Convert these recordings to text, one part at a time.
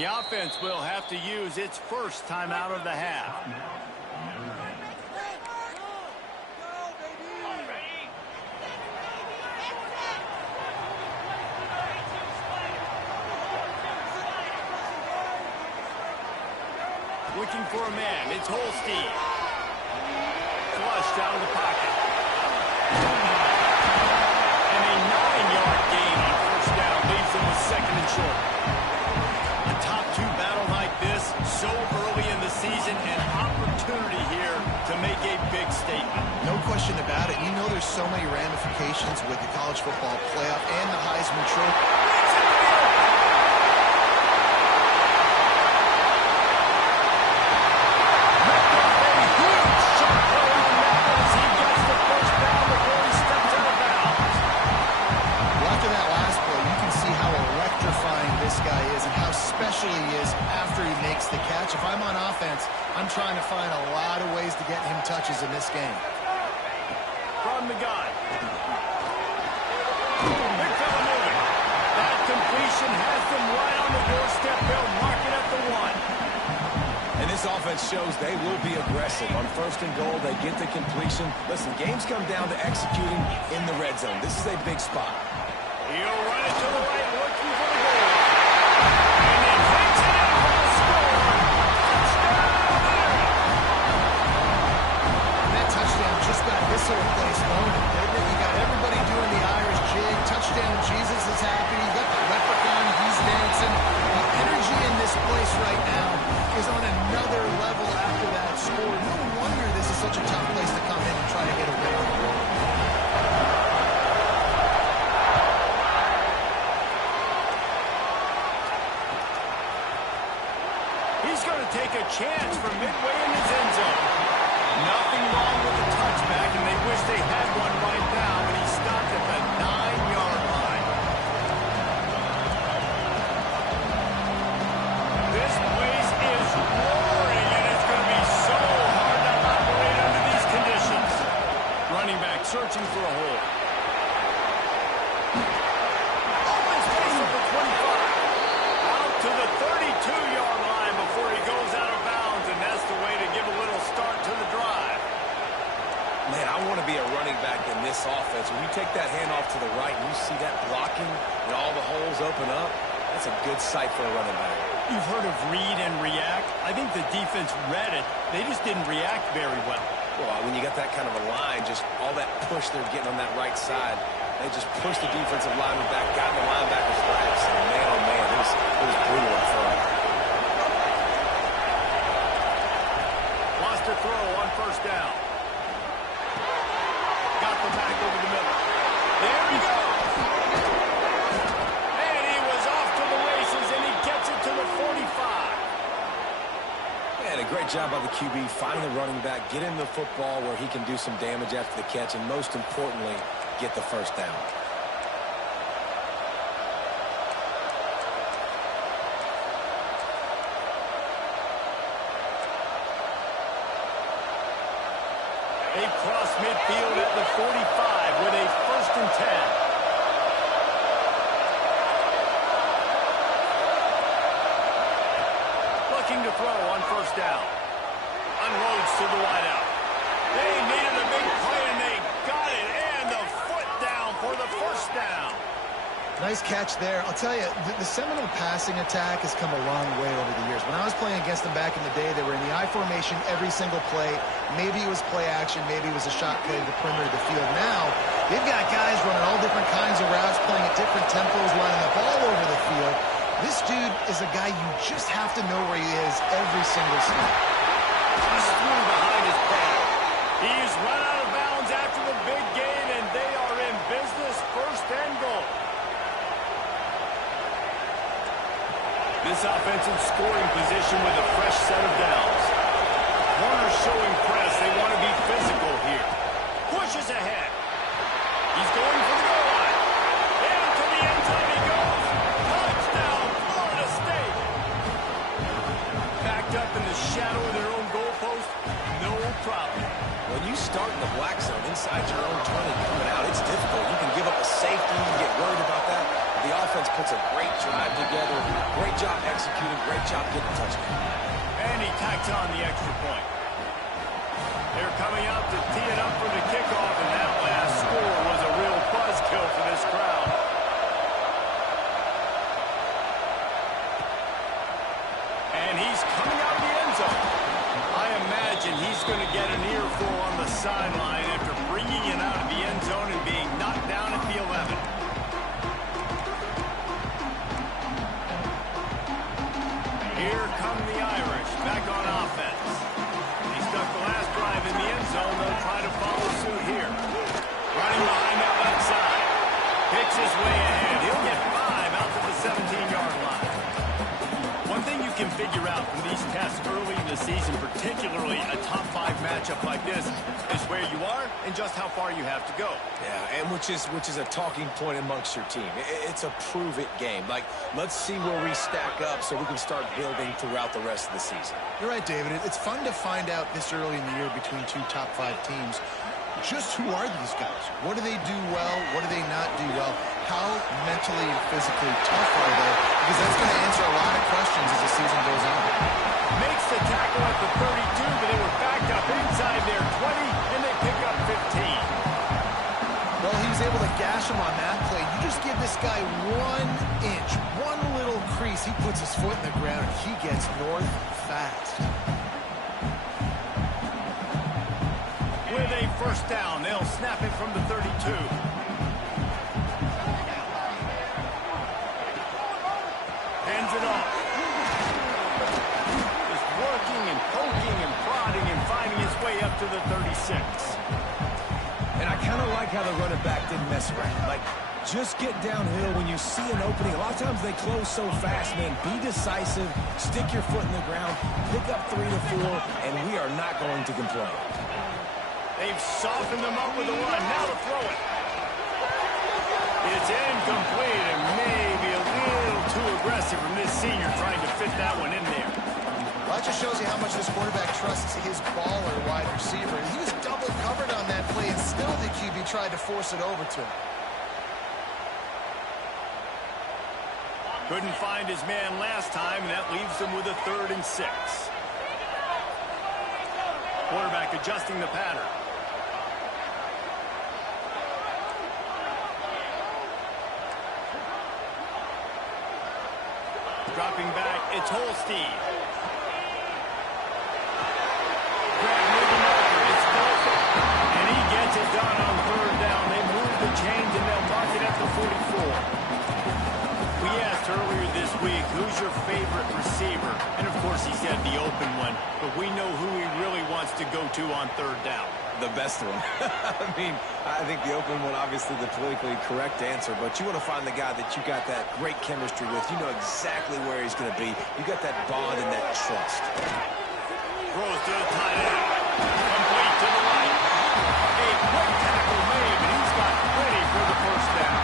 The offense will have to use its first timeout of the half. Looking for a man. It's Holstein. Flushed out of the pocket. And a 9-yard gain on first down leaves him with second and short. A top-2 battle like this, so early in the season, an opportunity here to make a big statement. No question about it. You know there's so many ramifications with the college football playoff and the Heisman Trophy. If I'm on offense, I'm trying to find a lot of ways to get him touches in this game. From the gun. Big fella moving. That completion has them right on the doorstep. They'll mark it at the 1. And this offense shows they will be aggressive. On first and goal, they get the completion. Listen, games come down to executing in the red zone. This is a big spot. He'll run it to the right, looking for the goal. And he takes it out for the score. Just got this whole place loaded, didn't it? You got everybody doing the Irish jig. Touchdown, Jesus is happy. You got the leprechaun, he's dancing. The energy in this place right now is on another level after that score. No wonder this is such a tough place to come in and try to get a win on the road. He's going to take a chance from midway in his end zone. Nothing wrong with the touchback, and they wish they had one right now, but he stopped at the 9-yard line. This place is roaring, and it's going to be so hard to operate under these conditions. Running back searching for a hole. Open space at the 25. Out to the 32-yard line before he goes out of bounds, and that's the way to give a little start to the drive. Man, I want to be a running back in this offense. When you take that handoff to the right and you see that blocking and all the holes open up, that's a good sight for a running back. You've heard of read and react. I think the defense read it. They just didn't react very well. Well, when you got that kind of a line, just all that push they're getting on that right side, they just pushed the defensive lineman back, got in the linebacker's laps, and man, oh man, it was brutal up front. Lost a throw on first down. Got the back over the middle. There he goes. And he was off to the races, and he gets it to the 45. Man, a great job by the QB finding the running back, get him the football where he can do some damage after the catch, and most importantly, get the first down. They cross midfield at the 45 with a 1st and 10. Looking to throw on first down. Unloads to the wideout. They needed a big play, and they got it. And the foot down for the first down. Nice catch there. I'll tell you, the Seminole passing attack has come a long way over the years. When I was playing against them back in the day, they were in the I formation every single play. Maybe it was play action. Maybe it was a shot play to the perimeter of the field. Now, they've got guys running all different kinds of routes, playing at different tempos, lining up all over the field. This dude is a guy you just have to know where he is every single snap. Just threw behind his back. He's run out of bounds after the big gain, and they are in business, 1st and goal. This offense in scoring position with a fresh set of downs. Corners showing press. They want to be physical here. Pushes ahead. He's going for the goal line. Into the end zone he goes. Touchdown, Florida State. Backed up in the shadow of their own goalpost. No problem. When you start in the black zone inside your own 20 coming out, it's difficult. You can give up a safety. You can get worried about that. The offense puts a great drive together. Great job executing. Great job getting a touchdown. And he tacks on the extra point. They're coming out to tee it up for the kickoff, and that last score was a real buzzkill for this crowd. And he's coming out of the end zone. I imagine he's going to get an earful on the sideline after bringing it out of the end zone and being knocked down at the 11. Here come the Irish back on offense. He stuck the last drive in the end zone. They'll try to follow suit here. Running behind that left side. Picks his way ahead. He'll get 5 out to the 17-yard line. One thing you can figure out from these tests early in the season, particularly a top 5 matchup like this, is where you are and just how far you have to go. Yeah, and which is a talking point amongst your team. It's a prove-it game. Like, let's see where we stack up so we can start building throughout the rest of the season. You're right, David. It's fun to find out this early in the year between 2 top 5 teams. Just who are these guys? What do they do well? What do they not do well? How mentally and physically tough are they? Because that's going to answer a lot of questions as the season goes on. Makes the tackle at the 32, but they were backed up inside their 20, and they pick up 15. Well, he was able to gash him on that play. You just give this guy 1 inch, one little crease. He puts his foot in the ground, and he gets north fast. With a first down, they'll snap it from the 32. Hands it off. Just working and poking and prodding and finding his way up to the 36. And I kind of like how the running back didn't mess around. Like, just get downhill when you see an opening. A lot of times they close so fast, man. Be decisive, stick your foot in the ground, pick up 3 to 4, and we are not going to complain. They've softened them up with a run. Now to throw it. It's incomplete and maybe a little too aggressive from this senior trying to fit that one in there. Well, that just shows you how much this quarterback trusts his baller wide receiver. And he was double covered on that play, and still the QB tried to force it over to him. Couldn't find his man last time, and that leaves him with a 3rd and 6. Quarterback adjusting the pattern. Dropping back, it's Holstein. Grab moving over, it's Bolton. And he gets it done on 3rd down. They move the chains and they'll mark it at the 44. We asked earlier this week, who's your favorite receiver? And of course he said the open one, but we know who he really wants to go to on 3rd down. The best one. I mean, I think the open one, obviously the politically correct answer, but you want to find the guy that you got that great chemistry with. You know exactly where he's going to be. You got that bond and that trust. Throws to the tight end. Complete to the right. A quick tackle made, and he's got plenty for the first down.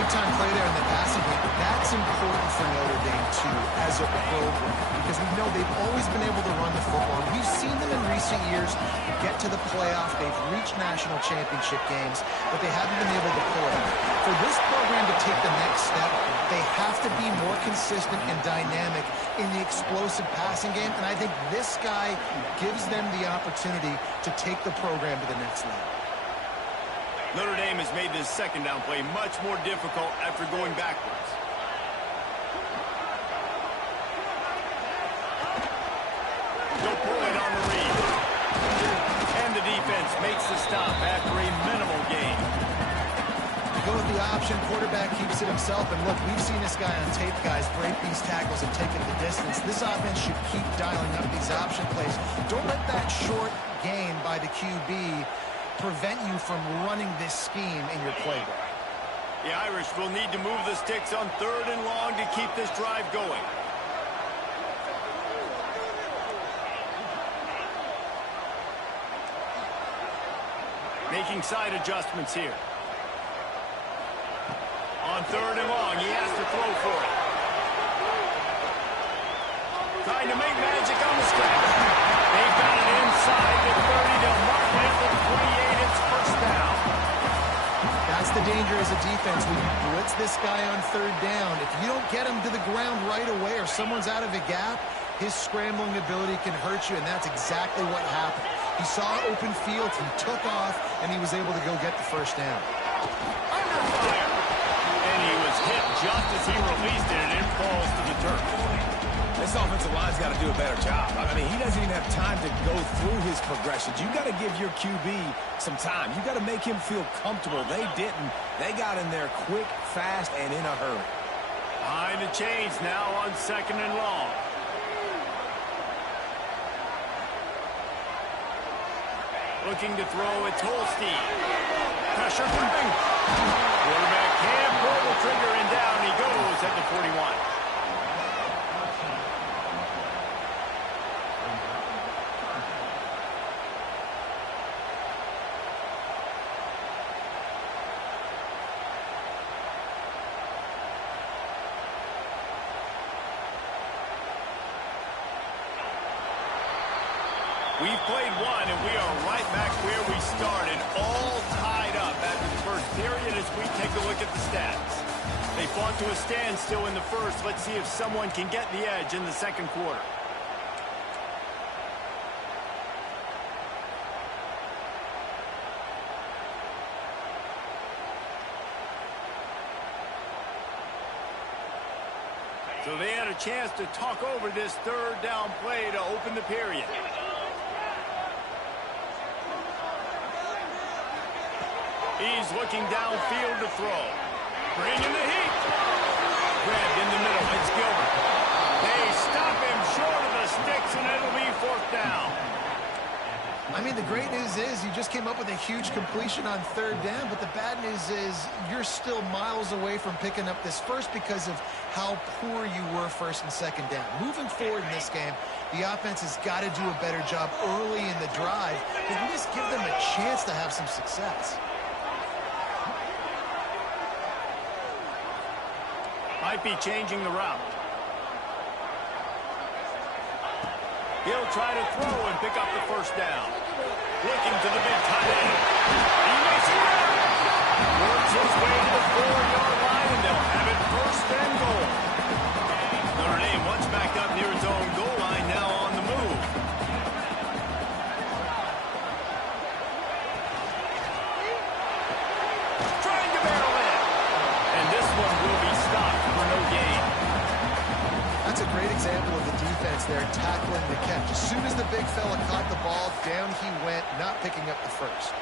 Big-time play there in the passing game, but that's important for Notre Dame, too, as a program, because we know they've always been able to run the football. We've seen them in recent years get to the playoff. They've reached national championship games, but they haven't been able to pull it out. For this program to take the next step, they have to be more consistent and dynamic in the explosive passing game, and I think this guy gives them the opportunity to take the program to the next level. Notre Dame has made this 2nd down play much more difficult after going backwards. Go pull it on the read. And the defense makes the stop after a minimal gain. Go with the option, quarterback keeps it himself, and look, we've seen this guy on tape, guys, break these tackles and take it the distance. This offense should keep dialing up these option plays. Don't let that short gain by the QB prevent you from running this scheme in your playbook. The Irish will need to move the sticks on 3rd and long to keep this drive going. Making side adjustments here. On 3rd and long, he has to throw for it. Trying to make magic on the scramble. They've got it inside the 30. They'll mark it at the 28. It's first down. That's the danger as a defense when you blitz this guy on third down. If you don't get him to the ground right away or someone's out of a gap, his scrambling ability can hurt you, and that's exactly what happened. He saw open field, he took off, and he was able to go get the first down. Under fire. And he was hit just as he released it, and it falls to the turf. This offensive line's got to do a better job. I mean, he doesn't even have time to go through his progressions. You got to give your QB some time. You got to make him feel comfortable. They didn't. They got in there quick, fast, and in a hurry. Behind the chains now on 2nd and long. Looking to throw, it's Holstein. Pressure coming. Quarterback can't pull the trigger, and down he goes at the 41. We've played one, and we are right back where we started, all tied up after the first period as we take a look at the stats. They fought to a standstill in the first. Let's see if someone can get the edge in the second quarter. So they had a chance to talk over this third down play to open the period. He's looking downfield to throw. Bringing the heat. Grabbed in the middle. It's Gilbert. They stop him short of the sticks, and it'll be 4th down. I mean, the great news is you just came up with a huge completion on third down, but the bad news is you're still miles away from picking up this first because of how poor you were first and second down. Moving forward in this game, the offense has got to do a better job early in the drive to at least give them a chance to have some success. Might be changing the route. He'll try to throw and pick up the first down. Looking to the big tight end. He makes it out. Works his way to the 4-yard line, and they'll have it 1st and goal. Notre Dame once backed up near its own goal line, now on the move. Trying to barrel in. And this one will be stopped for no gain. That's a great example of the defense there tackling the catch. As soon as the big fella caught the ball, down he went, not picking up the first.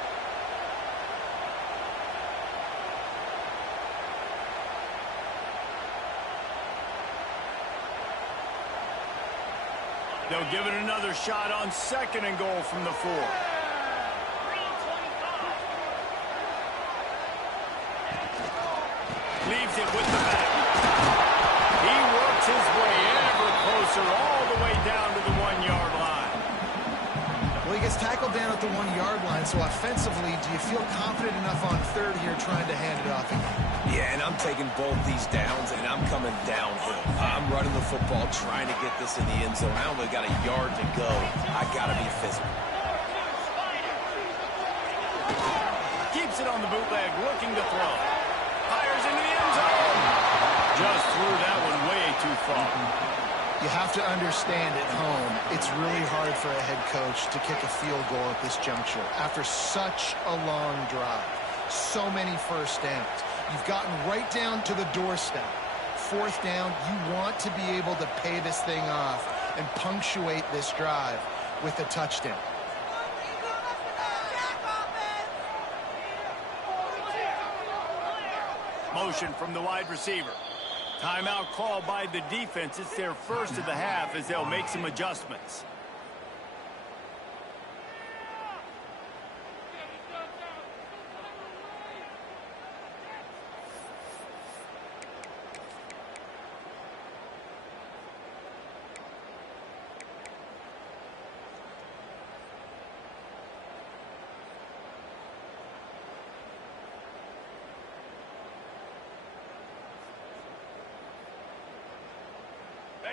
They'll give it another shot on 2nd and goal from the 4. Leaves it with the back. He works his way ever closer all the way down to the 1-yard line. Well, he gets tackled down at the 1-yard line, so offensively, do you feel confident enough on third here trying to hand it off again? Yeah, and I'm taking both these downs, and I'm coming downhill. I'm running the football, trying to get this in the end zone. I only got a yard to go. I got to be physical. Keeps it on the bootleg, looking to throw. Fires into the end zone. Just threw that one way too far. You have to understand at home, it's really hard for a head coach to kick a field goal at this juncture. After such a long drive, so many first downs. You've gotten right down to the doorstep. 4th down, you want to be able to pay this thing off and punctuate this drive with a touchdown. Motion from the wide receiver. Timeout called by the defense. It's their first of the half as they'll make some adjustments.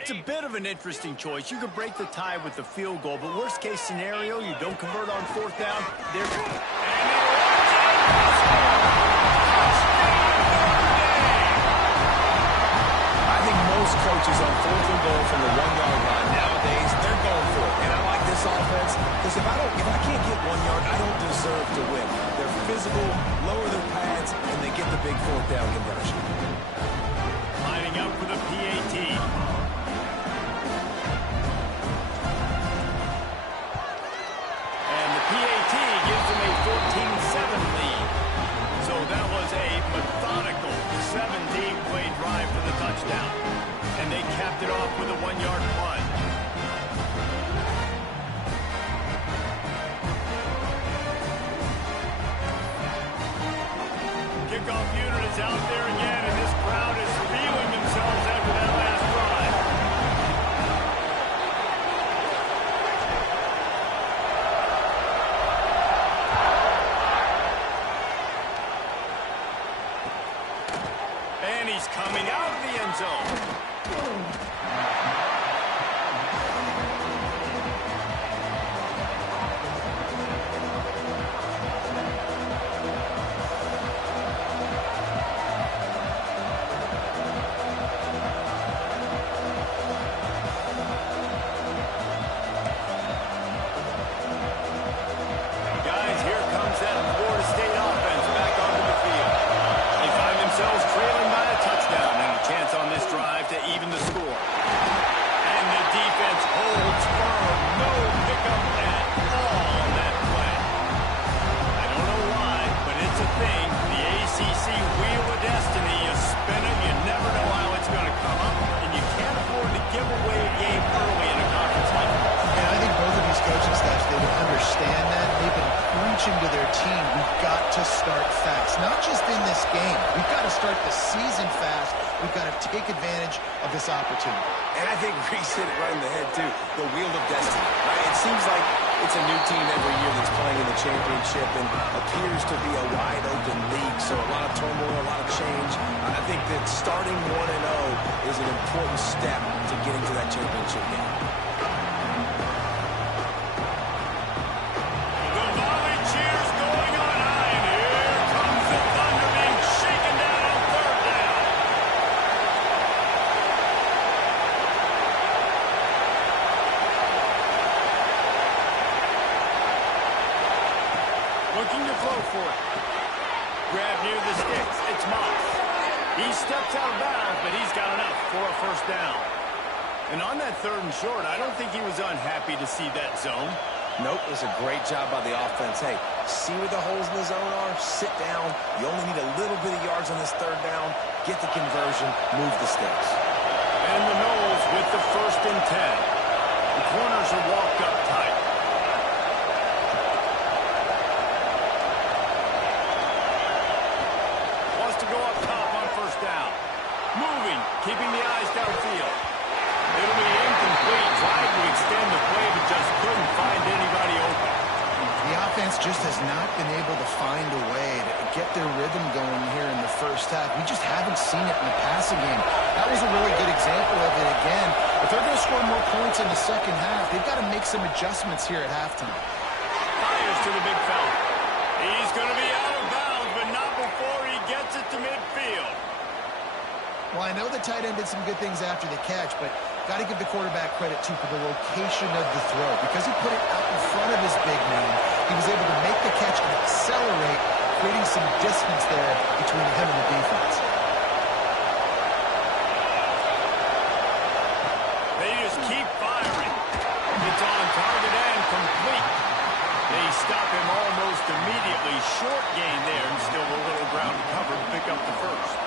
It's a bit of an interesting choice. You could break the tie with the field goal, but worst case scenario, you don't convert on 4th down. There's... think most coaches on 4th and goal from the 1-yard line nowadays, they're going for it. And I like this offense because if I can't get 1 yard, I don't deserve to win. They're physical, lower their pads, and they get the big 4th down conversion. Lining up for the PAT. And the PAT gives them a 14-7 lead. So that was a methodical 17-play drive for the touchdown. And they capped it off with a 1-yard punt. Kickoff unit is out there again, and this crowd is feeling themselves after that last drive. And he's coming out of the end zone. Guys, here comes that Florida State offense back onto the field. They find themselves trailing by a touchdown and a chance on this drive to even the score. And the defense holds firm. No pickup at all on that play. I don't know why, but it's a thing. The ACC Wheel of Destiny, you spin it, you never know how it's going to come up, and you can't afford to give away a game early in a conference like this. And I think both of these coaching staffs, they would understand that. They've been preaching to their team, we've got to start fast. Not just in this game. We've got to start the season fast. We've got to take advantage of this opportunity. And I think Reese hit it right in the head, too. The wheel of destiny, right? It seems like it's a new team every year that's playing in the championship and appears to be a wide-open league. So a lot of turmoil, a lot of change. I think that starting 1-0 is an important step to getting to that championship game. The volley cheers going on high, and here comes the Thunder being shaken down on 3rd down. Looking to throw for it. Grab near the sticks. It's Moss. He steps out of bounds, but he's got enough for a 1st down. And on that 3rd and short, I don't think he was unhappy to see that zone. Nope, it was a great job by the offense. Hey, see where the holes in the zone are? Sit down. You only need a little bit of yards on this 3rd down. Get the conversion. Move the sticks. And the Noles with the 1st and 10. The corners are walked up tight. Wants to go up top on 1st down. Moving, keeping the eyes downfield. It'll be incomplete. Tried to extend the play, but just couldn't find anybody open. The offense just has not been able to find a way to get their rhythm going here in the 1st half. We just haven't seen it in the passing game. That was a really good example of it again. If they're going to score more points in the 2nd half, they've got to make some adjustments here at halftime. Fires to the big fella. He's going to be out of bounds, but not before he gets it to midfield. Well, I know the tight end did some good things after the catch, but got to give the quarterback credit, too, for the location of the throw. Because he put it out in front of his big man, he was able to make the catch and accelerate, creating some distance there between him and the defense. They just keep firing. It's on target and complete. They stop him almost immediately. Short gain there, and still a little ground to cover to pick up the 1st.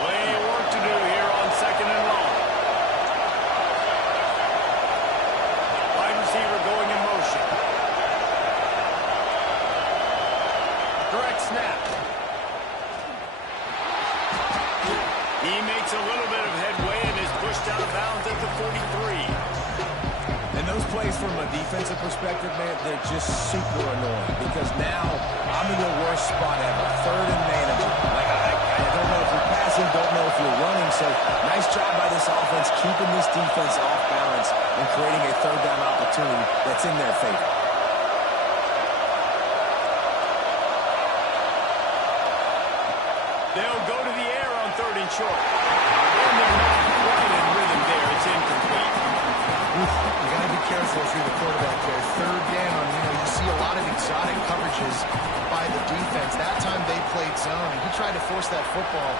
Plenty of work to do here on 2nd and long. Wide receiver going in motion. Direct snap. He makes a little bit of headway and is pushed out of bounds at the 43. And those plays from a defensive perspective, man, they're just super annoying because now I'm in the worst spot ever. 3rd and manageable. Like, I don't know if you're passing, don't know if you're running. So nice job by this offense keeping this defense off balance and creating a 3rd down opportunity that's in their favor. They'll go to the air on 3rd and short. And they're not careful if you're the quarterback there. Third down, you see a lot of exotic coverages by the defense. That time they played zone, and he tried to force that football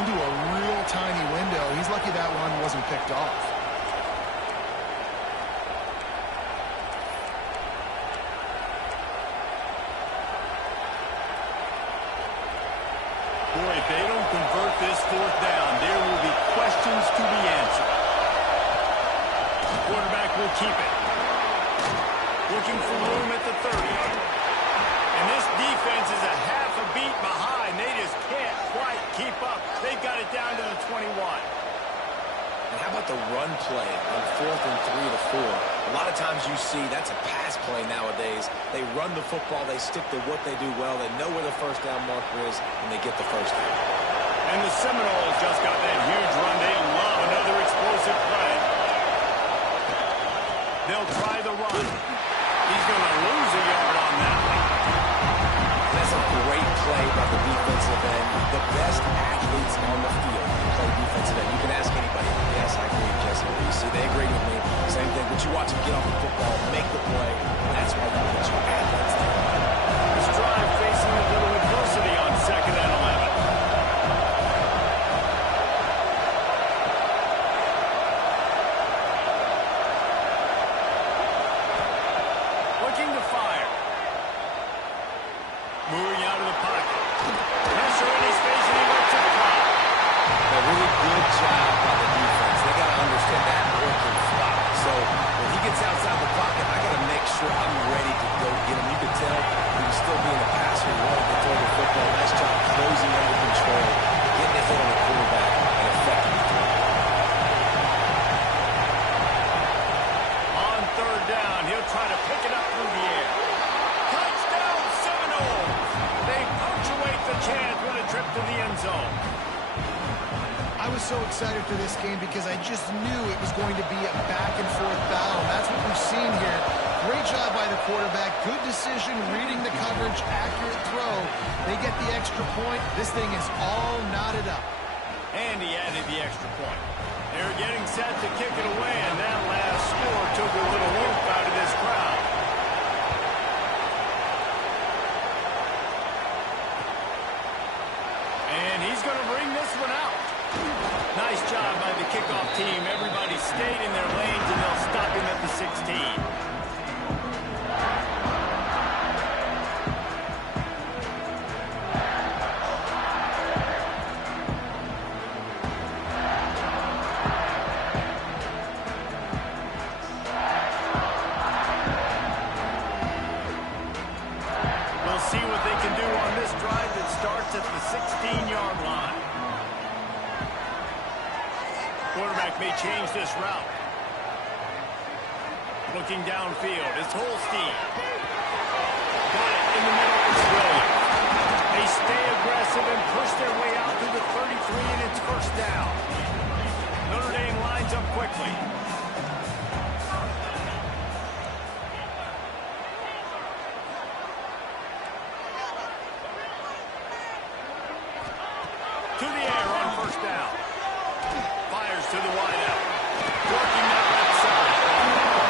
into a real tiny window. He's lucky that one wasn't picked off. Boy, if they don't convert this fourth down, there will be questions to be answered. The quarterback will keep it. Looking for room at the 30. And this defense is a half a beat behind. They just can't quite keep up. They've got it down to the 21. And how about the run play on 4th and 3 to 4? A lot of times you see that's a pass play nowadays. They run the football. They stick to what they do well. They know where the first down marker is, and they get the first down. And the Seminoles just got that huge run. They love another explosive play. They'll try the run. He's going to lose a yard on that one. That's a great play by the defensive end. The best athletes on the field play defensive end. You can ask anybody. Yes, I agree, Jesse. See, they agree with me. Same thing. But you watch them get off the football, make the play. That's why you put your athletes there. This drive facing a little adversity on 2nd and 11. Looking to fire. Moving out of the pocket. Pressure in his face, and he lets it fly. A really good job by the defense. They got to understand that boy can fly. So when he gets outside the pocket, I got to make sure I'm ready to go get him. You could tell he was still being a passer. He wanted to throw the football. Nice job closing under control, getting a hit on the quarterback, and effective throw. On 3rd down, he'll try to pick it up through the air. Touchdown, Seminoles! They punctuate the chance with a trip to the end zone. I was so excited for this game because I just knew it was going to be a back-and-forth battle. That's what we've seen here. Great job by the quarterback. Good decision, reading the coverage, accurate throw. They get the extra point. This thing is all knotted up. And he added the extra point. They're getting set to kick it away, and that last score took a little oomph out of this crowd. And he's going to bring this one out. Nice job by the kickoff team. Everybody stayed in their lanes, and they'll stop him at the 16. We'll see what they can do on this drive that starts at the 16-yard line. Quarterback may change this route. Looking downfield, it's Holstein. Got it in the middle, it's Williams. They stay aggressive and push their way out to the 33, and it's first down. Notre Dame lines up quickly. To the air on first down. Fires to the wideout. Working that left side.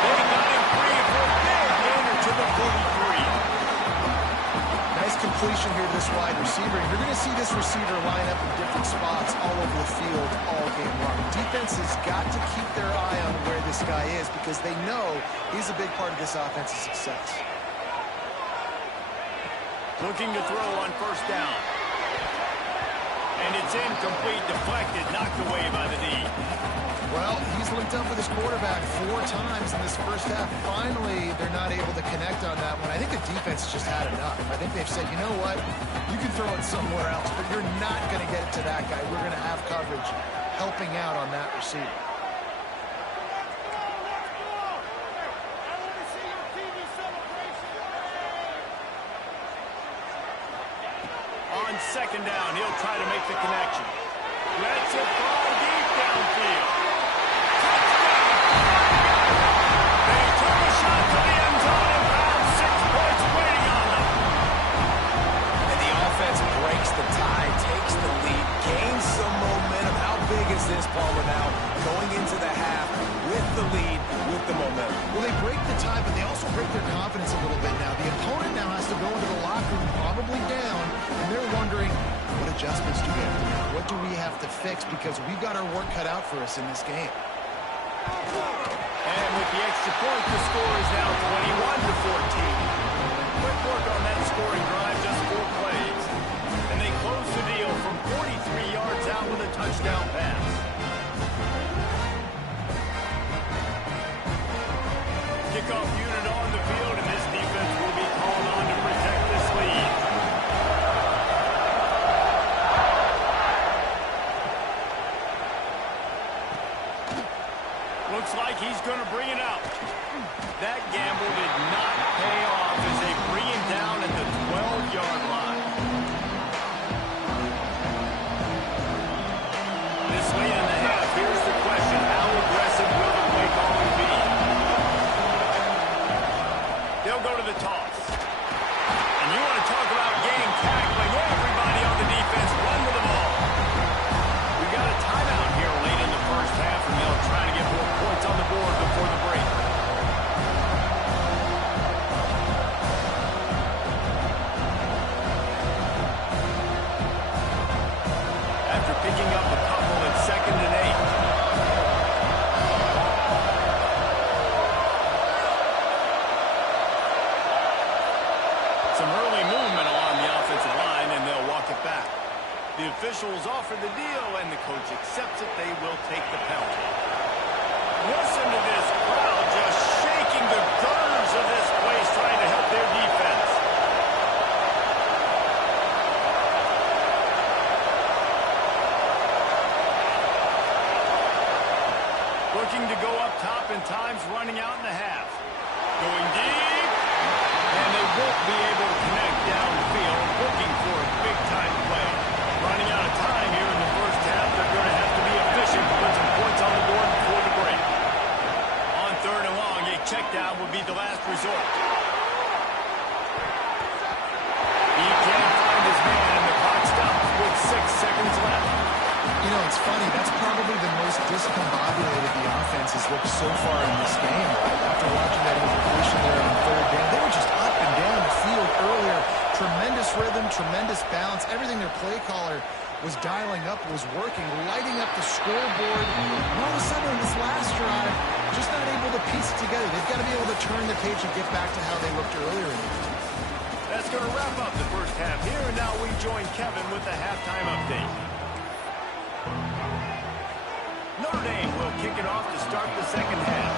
They got him free for a big gainer to the 43. Nice completion here to this wide receiver. You're going to see this receiver line up in different spots all over the field all game long. Defense has got to keep their eye on where this guy is because they know he's a big part of this offense's success. Looking to throw on first down. And it's incomplete, deflected, knocked away by the D. Well, he's linked up with his quarterback 4 times in this first half. Finally, they're not able to connect on that one. I think the defense just had enough. I think they've said, you know what? You can throw it somewhere else, but you're not going to get it to that guy. We're going to have coverage helping out on that receiver. On second down, he'll try to make the connection. Lets it fly deep downfield. Touchdown! They took a shot to the end zone and found 6 points waiting on them. And the offense breaks the tie, takes the lead, gains some momentum. How big is this, Palmer, now? Going into the half with the lead, with the momentum. Well, they break adjustments do we have to make? What do we have to fix? Because we've got our work cut out for us in this game. And with the extra point, the score is now 21-14. Quick work on that scoring drive, just 4 plays. And they close the deal from 43 yards out with a touchdown pass. Kickoff unit on the field, and this defense will be called on to protect this lead. Looks like he's going to bring it out. That gamble did not pay off as they bring him down at the 12-yard line. This late in the half, here's the question. How aggressive will the play calling be? They'll go to the toss. And you want to talk about game tackling. Everybody on the defense run with the ball. We got a timeout here late in the first half, and they'll try to get more points on the board before the break. After picking up a couple at 2nd and 8. Some early movement along the offensive line, and they'll walk it back. The officials offer the deal, and the coach accepts it. They will take the penalty. Listen to this crowd just shaking the gutters of this place, trying to help their defense. Looking to go up top, and time's running out in the half. Going deep. And they won't be able to connect downfield, looking for a big-time play. Running out of time here in the first half. They're going to have to be efficient to put some points on the board before the break. On 3rd and long, a check down would be the last resort. He can't find his man, and the clock stops with 6 seconds left. You know, it's funny. That's probably the most discombobulated the offense has looked so far in this game, right? After watching that incompletion there on 3rd down, they were just up and down the field earlier. Tremendous rhythm, tremendous balance. Everything their play caller was dialing up was working, lighting up the scoreboard. And all of a sudden, in this last drive, just not able to piece it together. They've got to be able to turn the page and get back to how they looked earlier in the game. That's going to wrap up the first half here, and now we join Kevin with the halftime update. Notre Dame will kick it off to start the second half.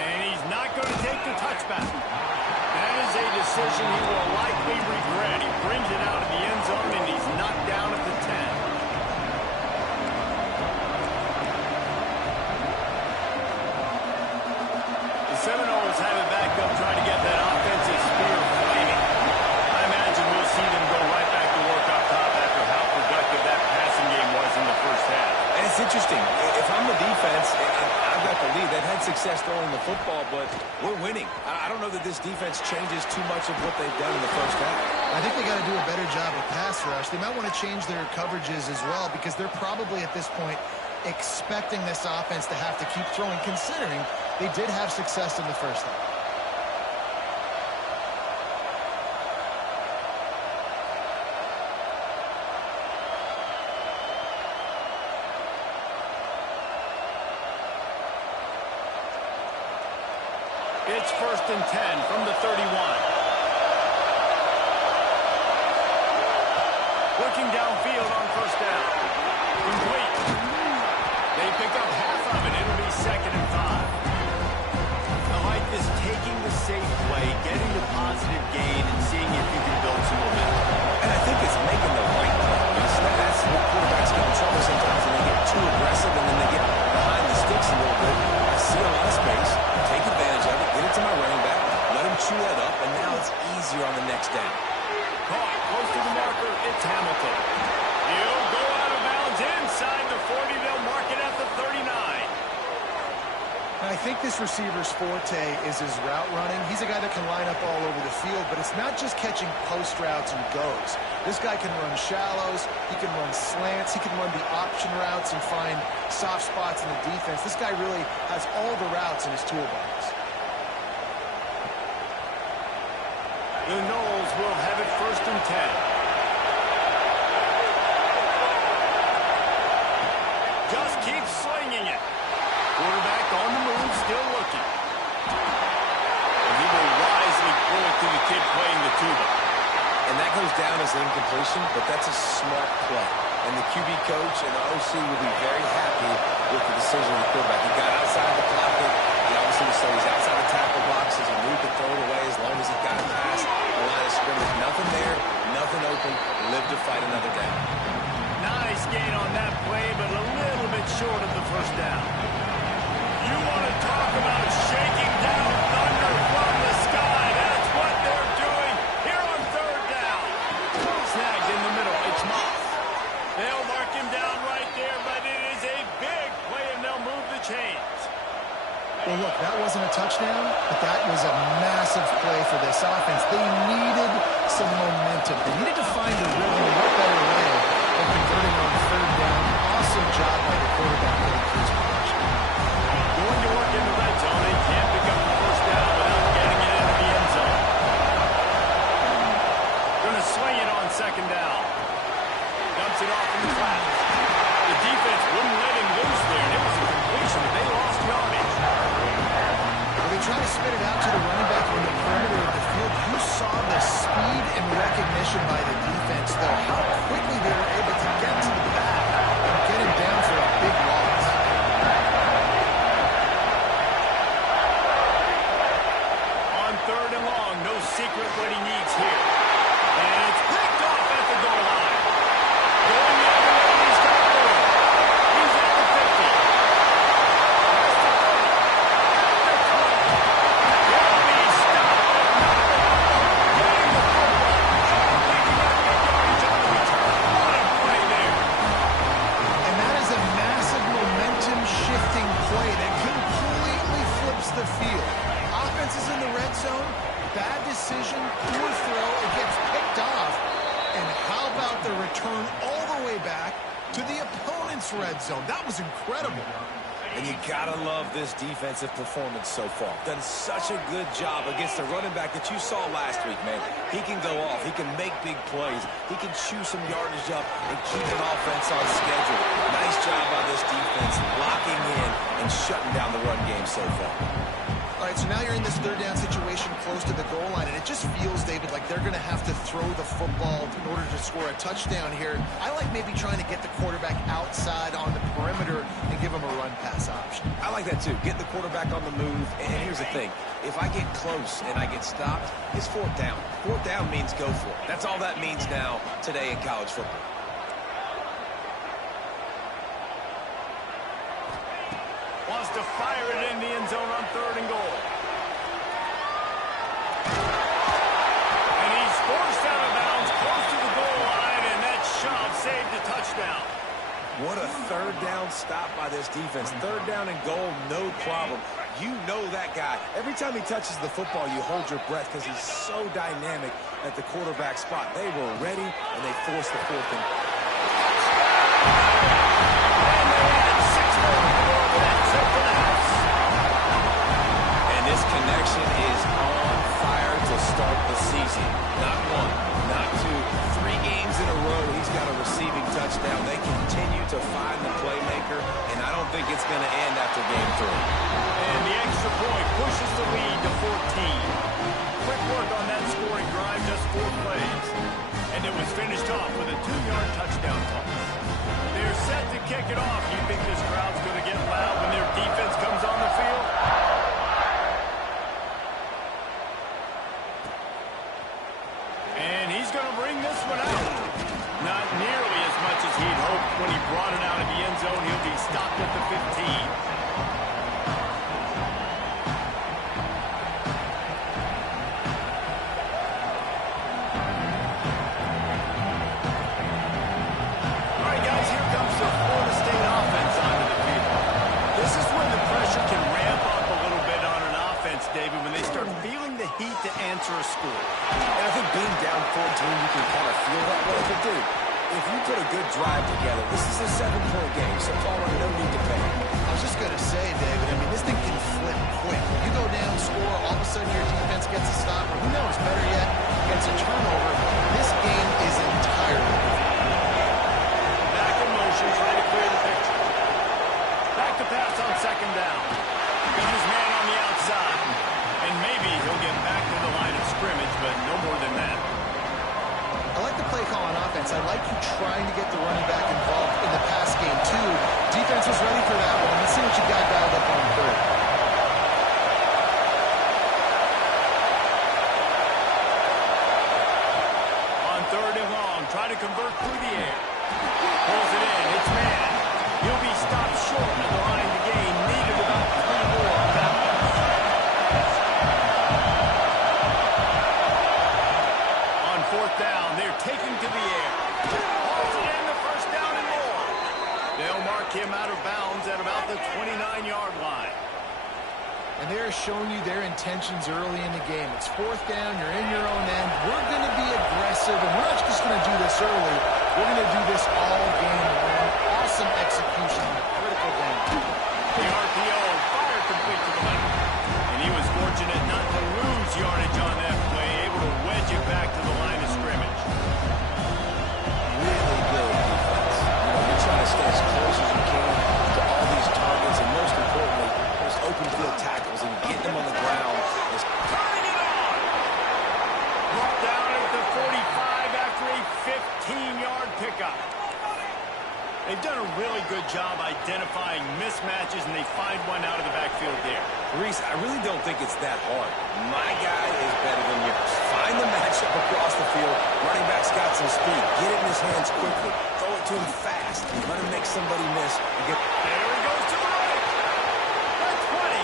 And he's not going to take the touchback. That is a decision he will likely regret. He brings it out of the end zone, and he's knocked down at the 10. Seminoles have it back up, trying to get that offensive spear flaming. I imagine we'll see them go right back to work up top after how productive that passing game was in the first half. And it's interesting. If I'm the defense, I've got the lead. They've had success throwing the football, but we're winning. I don't know that this defense changes too much of what they've done in the first half. I think they got to do a better job of pass rush. They might want to change their coverages as well, because they're probably at this point expecting this offense to have to keep throwing, considering they did have success in the first half. It's 1st and 10 from the 31. Working downfield on 1st down. Complete. They pick up half of it. It'll be 2nd and 5. I like this, taking the safe play, getting the positive gain, and seeing if you can build some momentum. And I think it's making the right plays. That's what quarterbacks get in trouble sometimes when they get too aggressive and then they get behind the sticks a little bit. I see a lot of space, take advantage of it, get it to my running back, let him chew that up, and now it's easier on the next down. Caught close to the marker. It's Hamilton. He'll go out of bounds inside the 40. I think this receiver's forte is his route running. He's a guy that can line up all over the field, but it's not just catching post routes and goes. This guy can run shallows, he can run slants, he can run the option routes and find soft spots in the defense. This guy really has all the routes in his toolbox. The Knowles will have it 1st and 10. Just keep slinging it. Quarterback on the move, still looking. And he will wisely throw it to the kid playing the tuba. And that goes down as an incompletion, but that's a smart play. And the QB coach and the OC will be very happy with the decision of the quarterback. He got outside the pocket. He obviously was he's outside the tackle boxes. He knew he could throw it away as long as he got past the line of scrimmage. Nothing there, nothing open. Live to fight another down. Nice gain on that play, but a little bit short of the 1st down. You want to talk about shaking down thunder from the sky. That's what they're doing here on 3rd down. Snagged in the middle. It's Moss. They'll mark him down right there, but it is a big play, and they'll move the chains. Well, look, that wasn't a touchdown, but that was a massive play for this offense. They needed some momentum. They needed to find a rhythm in what better way than converting on 3rd down. Awesome job by the quarterback getting his production. Going to work in the red zone. They can't pick up the 1st down without getting it into the end zone. Going to swing it on 2nd down. Dumps it off in the flat. The defense wouldn't let him loose there, and it was a completion, but they lost yardage. Well, they try to spit it out to the running back on the perimeter of the field. You saw the speed and recognition by the defense, though, how quickly they were able to get to the back and get him down for a big loss. On 3rd and long, no secret what he needs here. And it's picked off at the goal line. Going the other way, he's got more. He's at the 50. Past the 30. At the 20. He'll be stopped at nothing. Getting the football. And picking up good yardage on the return. What a play there. And that is a massive momentum-shifting play that completely flips the field. Offense is in the red zone. Bad decision, poor throw. It gets picked off. And how about the return all the way back to the opponent's red zone? That was incredible. And you gotta love this defensive performance so far. Done such a good job against the running back that you saw last week, man. He can go off. He can make big plays. He can chew some yardage up and keep an offense on schedule. Nice job by this defense locking in and shutting down the run game so far. All right, so now you're in this 3rd down situation close to the goal line, and it just feels, David, like they're going to have to throw the football in order to score a touchdown here. I like maybe trying to get the quarterback outside on the perimeter and give him a run-pass option. I like that too. Get the quarterback on the move. And here's the thing. If I get close and I get stopped, it's 4th down. 4th down means go for it. That's all that means now today in college football. Wants to fire it in the end zone on 3rd and goal. And he's forced out of bounds close to the goal line, and that shove saved the touchdown. What a 3rd down stop by this defense. 3rd down and goal, no problem. You know that guy. Every time he touches the football, you hold your breath because he's so dynamic at the quarterback spot. They were ready, and they forced the 4th and and this connection is on fire to start the season. Not 1, not 2, 3 games in a row. He's got a receiving touchdown. They continue to find the playmaker, and I don't think it's going to end after game 3. And the extra point pushes the lead to 14. Quick work on that scoring drive, just 4 plays. And it was finished off with a 2-yard touchdown toss. They're set to kick it off. You think this crowd's going to get loud when their defense comes on the field? And he's going to bring this one out. Not nearly as much as he'd hoped when he brought it out of the end zone. He'll be stopped at the 15. This is when the pressure can ramp up answer a score. And I think being down 14, you can kind of feel that way. But, dude, if you put a good drive together, this is a 7-point game, so Palmer, no need to panic. I was just going to say, David, I mean, this thing can flip quick. You go down, score, all of a sudden your defense gets a stop, or who knows, better yet, gets a turnover. This game is entirely different. Back in motion, trying to clear the picture. Back to pass on second down. Got his man on the outside. And maybe he'll get back to the line of scrimmage, but no more than that. I like the play call on offense. I like you trying to get the running back involved in the pass game, too. Defense was ready for that one. Let's see what you got dialed up on third. On third and long, try to convert through the air. Pulls it in. It's man. He'll be stopped short of the line to gain. Needed about 3 more on that one. On fourth down, they're taking to the air. Pulls it in, the first down and more. They'll mark him out of bounds at about the 29-yard line. And they're showing you their intentions early in the game. It's fourth down. You're in your own end. We're going to be aggressive, and we're not just going to do this early. We're going to do this all game long. Awesome execution in a critical game. The RPO fired complete to the left. And he was fortunate not to lose yardage on that play, able to wedge it back to the line of scrimmage. Really good defense. You're trying to stay as close as you can to all these targets, and most importantly, those open field tackles and getting them on the ground. Turning it on! Brought down at the 45 after a 15-yard pickup. They've done a really good job identifying mismatches, and they find one out of the backfield there. Reese, I really don't think it's that hard. My guy is better than yours. Find the matchup across the field. Running back's got some speed. Get it in his hands quickly. Throw it to him fast. Let him make somebody miss. There he goes to the right. That's 20.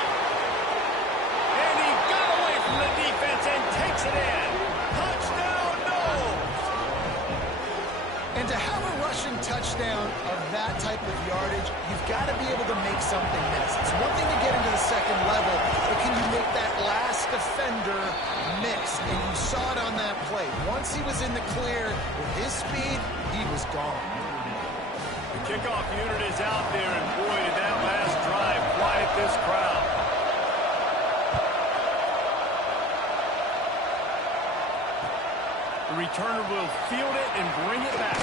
And he got away from the defense and takes it in. Touchdown, no! And to have a rushing touchdown of that type of yardage, you've got to be able to make something miss. It's one thing to get into the second level, but can you make that last defender miss? And you saw it on that play. Once he was in the clear with his speed, he was gone. The kickoff unit is out there, and boy, did that last drive quiet this crowd. The returner will field it and bring it back.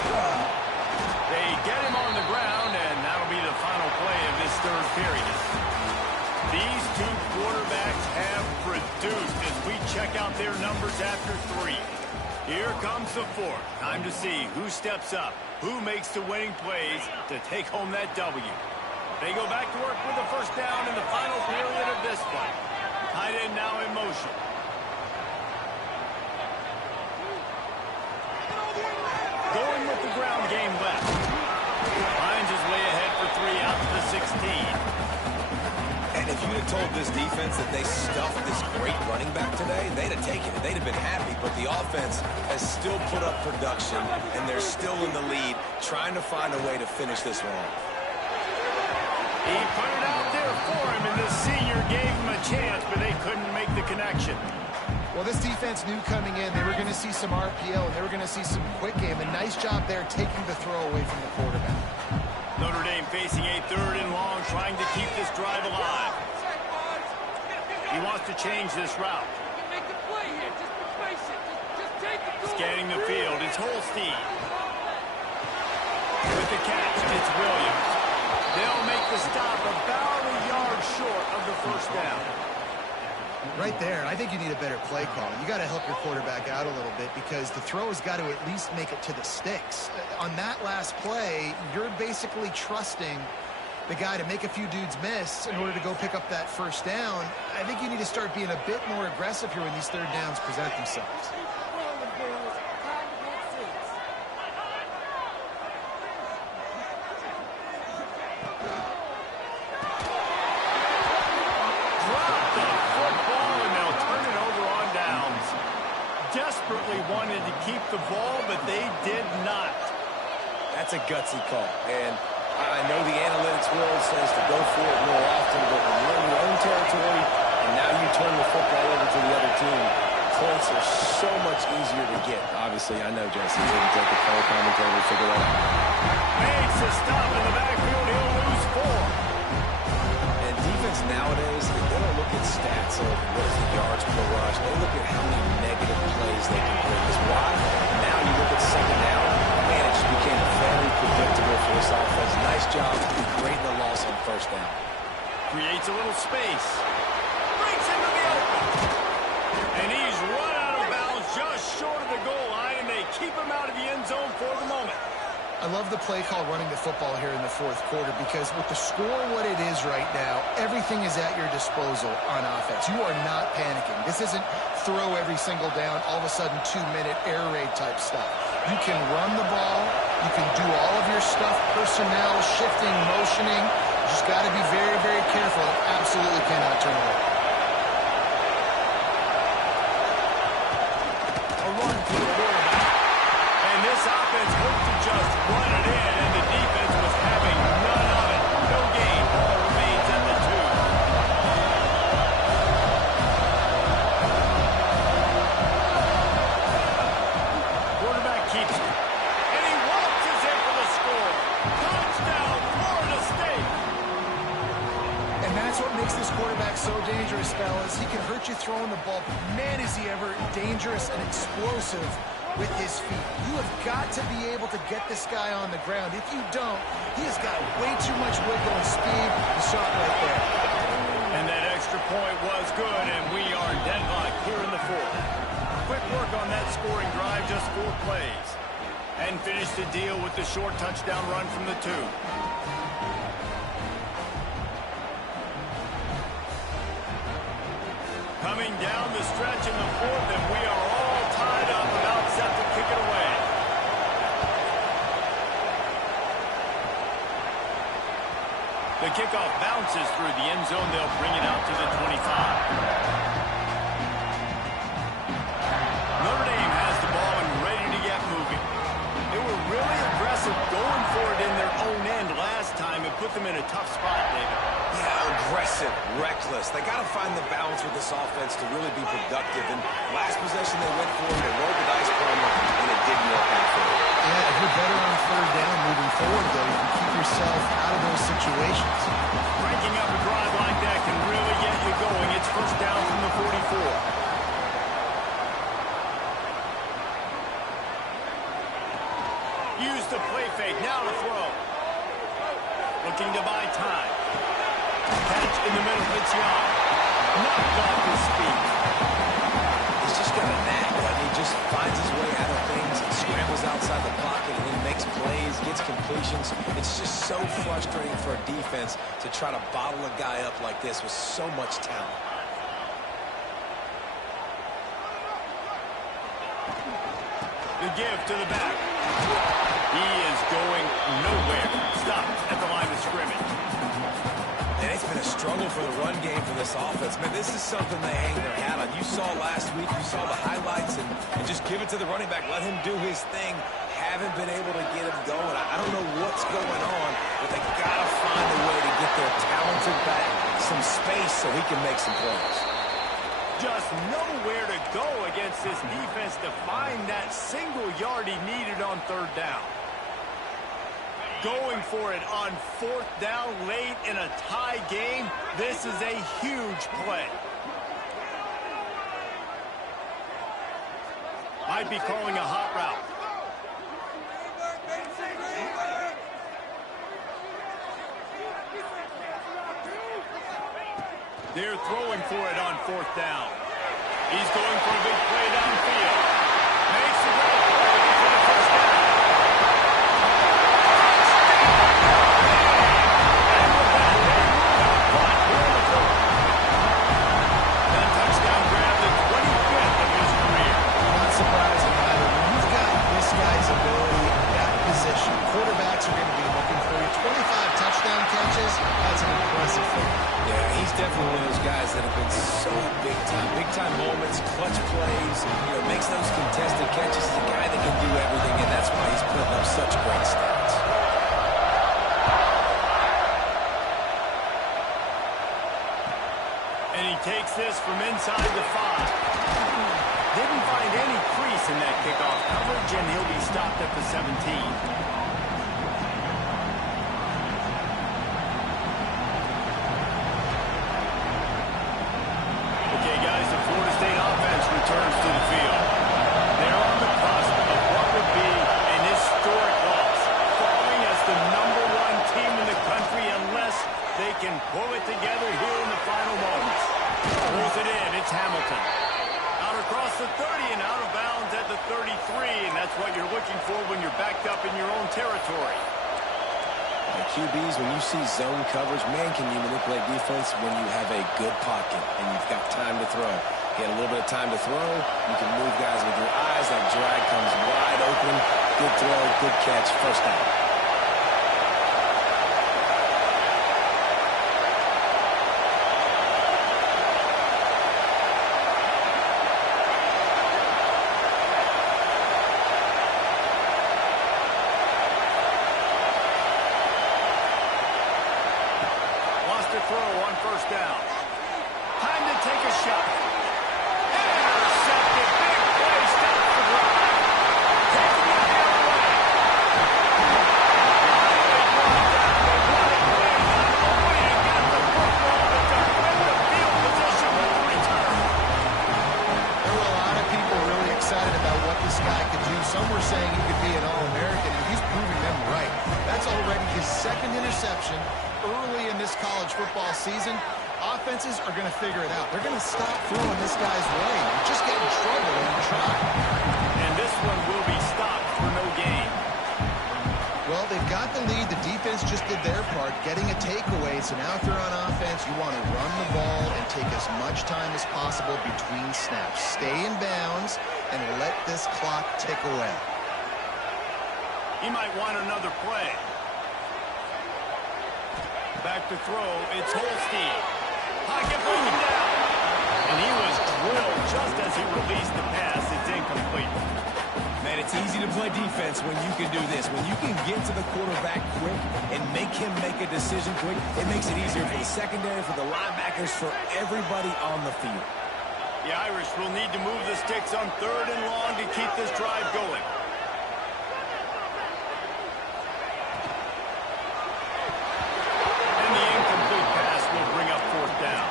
They get him on the ground, and that'll be the final play of this third period. These two quarterbacks have produced as we check out their numbers after 3. Here comes the fourth. Time to see who steps up, who makes the winning plays to take home that W. They go back to work with the first down in the final period of this one. Tight end now in motion. Going with the ground game left. Finds his way ahead for 3 out to the 16. And if you'd have told this defense that they stuffed this great running back today, they'd have taken it. They'd have been happy. But the offense has still put up production, and they're still in the lead, trying to find a way to finish this one off. He put it out there for him, and the senior gave him a chance, but they couldn't make the connection. Well, this defense knew coming in they were going to see some RPO, and they were going to see some quick game. A nice job there taking the throw away from the quarterback. Notre Dame facing a third and long, trying to keep this drive alive. He wants to change this route. Scanning the field, it's Holstein. With the catch, it's Williams. They'll make the stop about a yard short of the first down. Right there, I think you need a better play call. You got to help your quarterback out a little bit because the throw has got to at least make it to the sticks. On that last play, you're basically trusting the guy to make a few dudes miss in order to go pick up that first down. I think you need to start being a bit more aggressive here when these third downs present themselves. Desperately wanted to keep the ball, but they did not. That's a gutsy call. And I know the analytics world says to go for it more often, but when you're in your own territory and now you turn the football over to the other team, points are so much easier to get. Obviously, I know, Jesse, you didn't take the color commentator to figure that out. Makes a stop in the backfield. He'll lose 4. And defense nowadays, they don't look at stats of what is the yards per rush. They look at how many negative plays they can bring. That's why now you look at second down, man, it just became very predictable for this offense. Nice job creating the loss on first down. Creates a little space. Breaks into the open. And he's run out of bounds just short of the goal line, and they keep him out of the end zone for the moment. I love the play call running the football here in the fourth quarter because with the score what it is right now, everything is at your disposal on offense. You are not panicking. This isn't throw every single down, all of a sudden 2-minute air raid type stuff. You can run the ball. You can do all of your stuff, personnel, shifting, motioning. You just got to be very, very careful. It absolutely cannot turn away. A run for the quarterback. And this offense hoped to just run it in, and the defense was having none of it. No gain. Ball remains at the 2. Quarterback keeps it. And he waltzes in for the score. Touchdown, Florida State. And that's what makes this quarterback so dangerous, fellas. He can hurt you throwing the ball, but man, is he ever dangerous and explosive with his feet. You have got to be able to get this guy on the ground. If you don't, he has got way too much wiggle and speed. You saw it right there. And that extra point was good, and we are deadlocked here in the 4th. Quick work on that scoring drive, just 4 plays. And finish the deal with the short touchdown run from the 2. Coming down the stretch in the 4th, and we are all tied up, about set to kick it away. The kickoff bounces through the end zone. They'll bring it out to the 25. Notre Dame has the ball and ready to get moving. They were really aggressive going for it in their own end last time and put them in a tough spot, David. Yeah, aggressive, reckless. They got to find the balance with this offense to really be productive. And last possession they went for it, they rolled the dice for them, and it didn't work out for them. Yeah, if you're better on third down moving forward, though, you can keep yourself out of those situations. Breaking up a drive like that can really get you going. It's first down from the 44. Use the play fake, now to throw. Looking to buy time. Catch in the middle, it's Ncaa. Knocked off his feet. He's just got a knack. He just finds his way out of things and scrambles outside the pocket and then makes plays, gets completions. It's just so frustrating for a defense to try to bottle a guy up like this with so much talent. The give to the back. He is going nowhere. Stopped at the line of scrimmage. And it's been a struggle for the run game for this offense. Man, this is something they hang their hat on. You saw last week, you saw the highlights, and just give it to the running back. Let him do his thing. Haven't been able to get him going. I don't know what's going on, but they got to find a way to get their talented back some space so he can make some plays. Just nowhere to go against this defense to find that single yard he needed on third down. Going for it on fourth down late in a tie game. This is a huge play. Might be calling a hot route. They're throwing for it on fourth down. He's going for a big play downfield. Makes the great play for the first down. And we're back. But here in the fourth. That touchdown grab, the 25th of his career. Not surprising either. When you've got this guy's ability at that position, quarterbacks are going to be looking for you. 25 touchdown catches, that's an impressive thing. Yeah, he's definitely one of those guys that have been so big-time moments, clutch plays, makes those contested catches. He's a guy that can do everything, and that's why he's putting up such great stats. And he takes this from inside the 5. Didn't find any crease in that kickoff coverage, and he'll be stopped at the 17. Florida State offense returns to the field. They're on the cusp of what would be an historic loss, falling as the #1 team in the country unless they can pull it together here in the final moments. Pulls it in. It's Hamilton. Out across the 30 and out of bounds at the 33, and that's what you're looking for when you're backed up in your own territory. QBs, when you see zone coverage, man, can you manipulate defense when you have a good pocket and you've got time to throw. You had a little bit of time to throw. You can move guys with your eyes. That drag comes wide open. Good throw, good catch, first down. Throw on first down. Time to take a shot. Intercepted. Big play. Stops the drive. Taking it the other way. They brought down. They brought it way out of the way and got the football to defend the field position with the return. There were a lot of people really excited about what this guy could do. Some were saying he could be an All-American, and he's proving them right. That's already his second interception early in this college football season. Offenses are going to figure it out. They're going to stop throwing this guy's way. You just get in trouble when you try. And this one will be stopped for no gain. Well, they've got the lead. The defense just did their part, getting a takeaway. So now if you're on offense, you want to run the ball and take as much time as possible between snaps. Stay in bounds and let this clock tick away. He might want another play. Back to throw, it's Holstein. Pocket broken down. And he was drilled just as he released the pass. It's incomplete. Man, it's easy to play defense when you can do this. When you can get to the quarterback quick and make him make a decision quick, it makes it easier for the secondary, for the linebackers, for everybody on the field. The Irish will need to move the sticks on 3rd and long to keep this drive going. Down.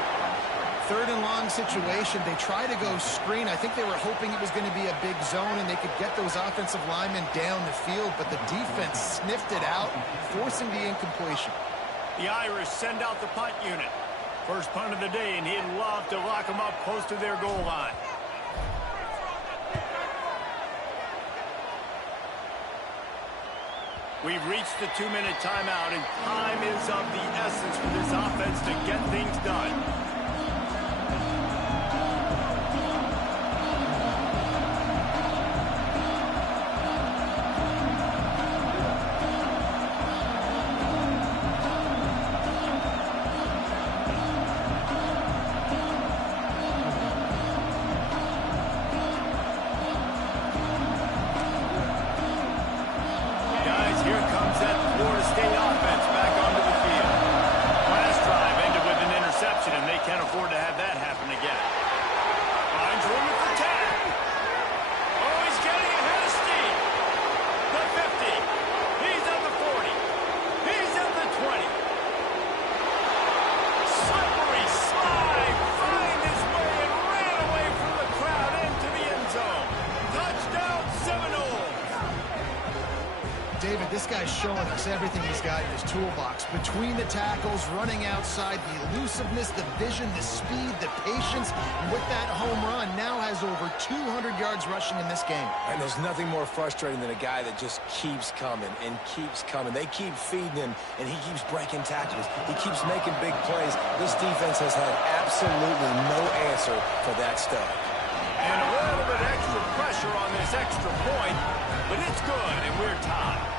3rd and long situation. They try to go screen. I think they were hoping it was going to be a big zone and they could get those offensive linemen down the field, but the defense sniffed it out, forcing the incompletion. The Irish send out the punt unit. First punt of the day, and he'd love to lock them up close to their goal line. We've reached the 2-minute timeout, and time is of the essence for this offense to get things done. David, this guy's showing us everything he's got in his toolbox. Between the tackles, running outside, the elusiveness, the vision, the speed, the patience. And with that home run, now has over 200 yards rushing in this game. And there's nothing more frustrating than a guy that just keeps coming and keeps coming. They keep feeding him, and he keeps breaking tackles. He keeps making big plays. This defense has had absolutely no answer for that stud. And a little bit extra pressure on this extra point, but it's good, and we're tied.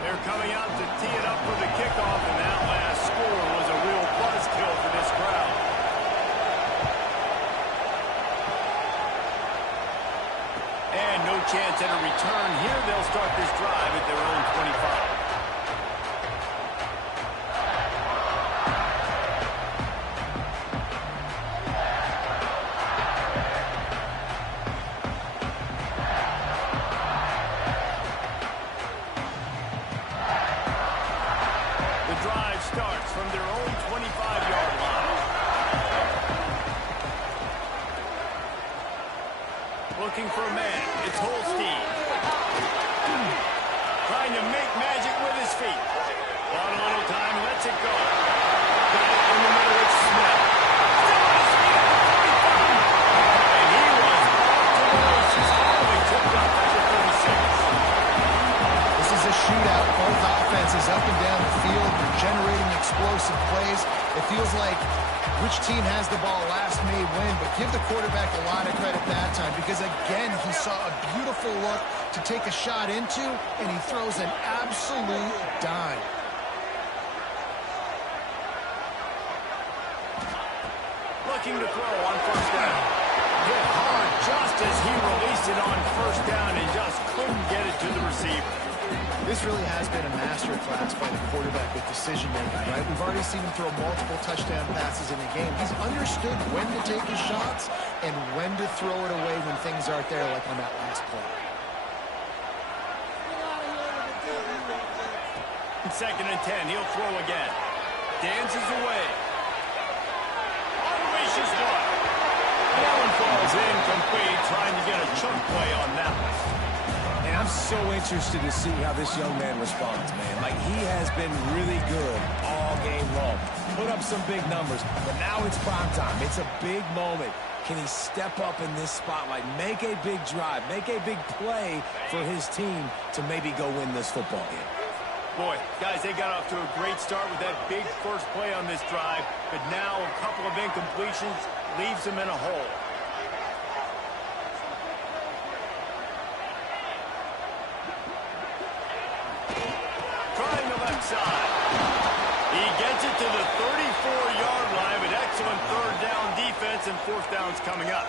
They're coming out to tee it up for the kickoff, and that last score was a real buzzkill for this crowd. And no chance at a return here. They'll start this drive at their own 25. Looking for a man. It's Holstein. Trying to make magic with his feet. On a little time, lets it go. Got it in the middle, it's Smith. Still on his feet at the 45. And he was off to the races. Finally tipped up after 36. This is a shootout. Both offenses up and down the field. They're generating explosive plays. It feels like which team has the ball last may win, but give the quarterback a lot of credit that time because, again, he saw a beautiful look to take a shot into, and he throws an absolute dime. Looking to throw on first down. Hit hard just as he released it on first down and just couldn't get it to the receiver. This really has been a master class by the quarterback with decision-making, right? We've already seen him throw multiple touchdown passes in a game. He's understood when to take his shots and when to throw it away when things aren't there, like on that last play. Second and 10, he'll throw again. Dances away. Unleashes one. That one falls incomplete, trying to get a chunk play on that one. And I'm so interested to see how this young man responds, man. Like, he has been really good all game long. Put up some big numbers, but now it's prime time. It's a big moment. Can he step up in this spotlight, make a big drive, make a big play for his team to maybe go win this football game? Boy, guys, they got off to a great start with that big first play on this drive, but now a couple of incompletions leaves them in a hole. Trying the left side. He gets it to the 34-yard line with excellent third down defense, and fourth down's coming up.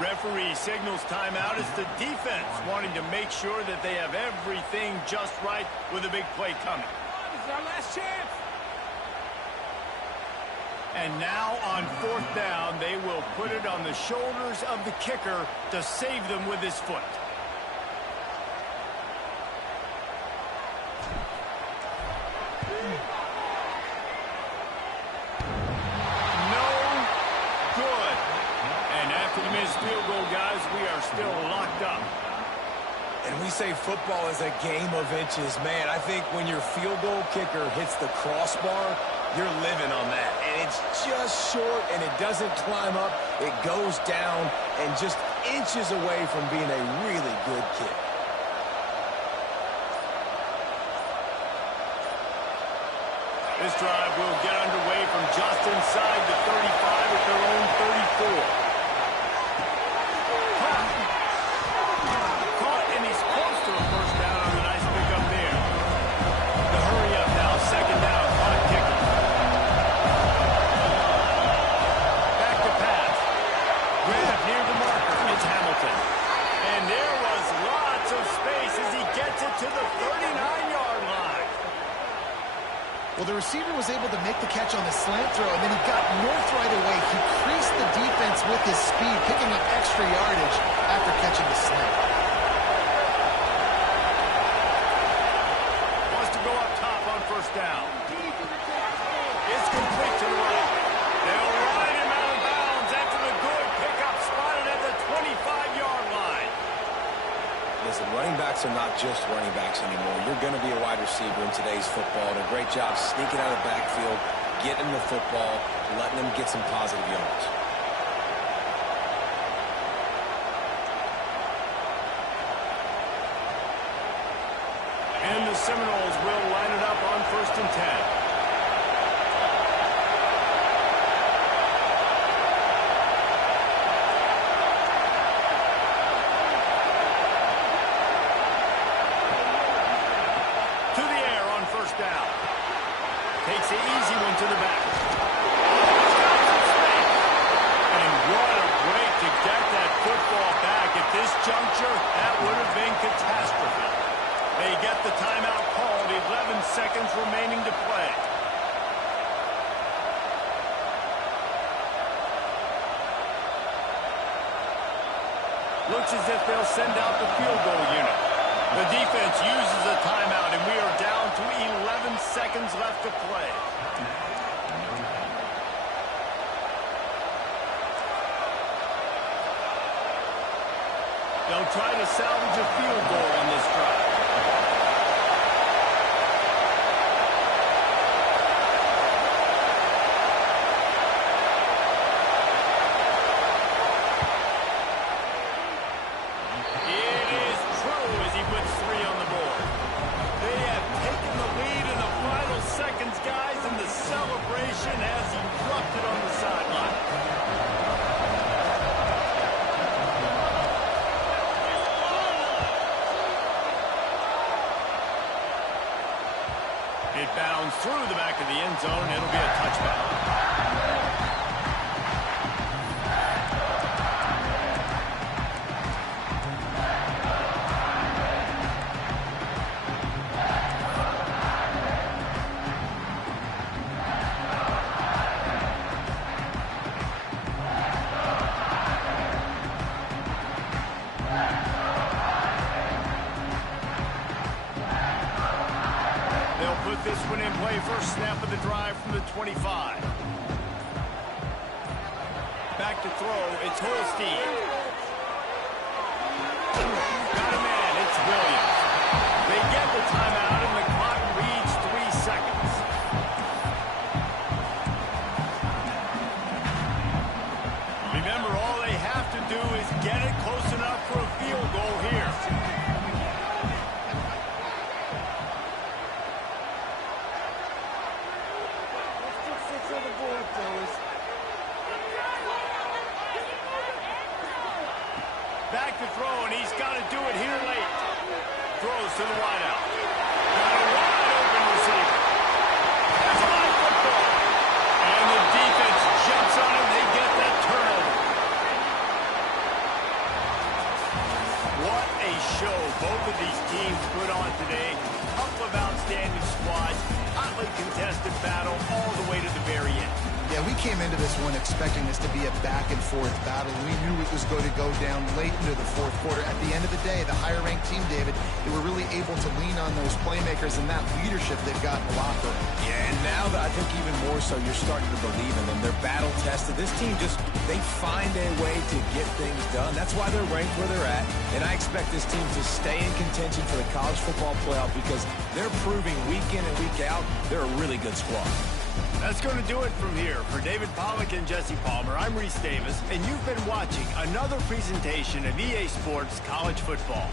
Referee signals timeout. It's the defense wanting to make sure that they have everything just right with a big play coming. This is our last chance. And now on fourth down, they will put it on the shoulders of the kicker to save them with his foot. Field goal, guys, we are still locked up. And we say football is a game of inches. Man, I think when your field goal kicker hits the crossbar, you're living on that. And it's just short, and it doesn't climb up. It goes down and just inches away from being a really good kick. This drive will get underway from just inside the 35 at their own 34. To the 39-yard line. Well, the receiver was able to make the catch on the slant throw, and then he got north right away. He creased the defense with his speed, picking up extra yardage after catching the slant. Wants to go up top on first down. It's complete to the right. They'll ride him out of bounds after the good pickup spotted at the 25-yard line. Listen, running backs are not just running backs anymore. You're going to be a wide receiver in today's football. And a great job sneaking out of the backfield, getting the football, letting them get some positive yards. And the Seminoles will line it up on first and 10. Takes the easy one to the back. And what a break to get that football back. At this juncture, that would have been catastrophe. They get the timeout called, 11 seconds remaining to play. Looks as if they'll send out the field goal unit. The defense uses a timeout, and we are down to 11 seconds left to play. They'll try to salvage a field goal on this drive. It is true as he puts 3 on the board. They have taken the lead in the final seconds, guys, and the celebration has erupted on the sideline. It bounds through the back of the end zone. It'll be a touchback. They'll put this one in play. First snap of the drive from the 25. Back to throw. It's Holstein. Got a man. It's Williams. They get the timeout, and the clock reads 3 seconds. Remember, all they have to do is get it close enough for a field goal here. Back to throw, and he's got to do it here late. Throws to the wideout. Got a wide open receiver. That's a live football. And the defense jumps on him. They get that turnover. What a show both of these teams put on today. Couple of outstanding squads. Hotly contested battle all the way to the very end. Yeah, we came into this one expecting this to be a back-and-forth battle. We knew it was going to go down late into the fourth quarter. At the end of the day, the higher-ranked team, David, they were really able to lean on those playmakers and that leadership they've got in the locker room. Yeah, and now I think even more so, you're starting to believe in them. They're battle-tested. This team they find a way to get things done. That's why they're ranked where they're at. And I expect this team to stay in contention for the college football playoff because they're proving week in and week out they're a really good squad. That's going to do it from here. For David Pollack and Jesse Palmer, I'm Reese Davis, and you've been watching another presentation of EA Sports College Football.